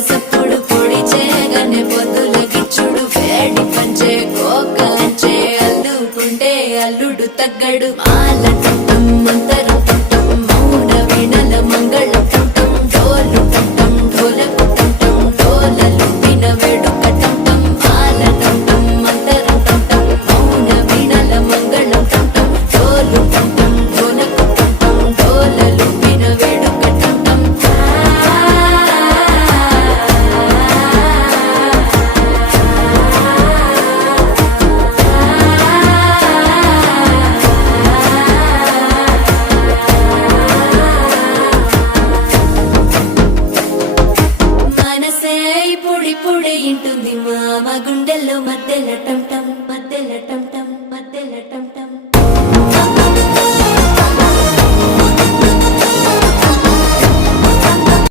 సప్పుడు పొడి చేయగానే పొద్దుల గిచ్చుడు వేడి పంచే కోకలంచే అల్లుకుంటే అల్లుడు తగ్గడు మాల టుంటం మంతరం టుంటం మౌన వీణల మంగళ టుంటం డోలు టుంటం ఢోలకు టుంటం డోలలు విన వేడుక టుంటం మాల టుంటం మంతరం టుంటం మౌన వీణల మంగళ టుంటం డోలు టుంటం ఢోలకు టుంటం డోలలు విన వేడుక టుంటం మనసే పొడి పొడి ఇంటుంది మామ గుండెల్లో మధ్యలో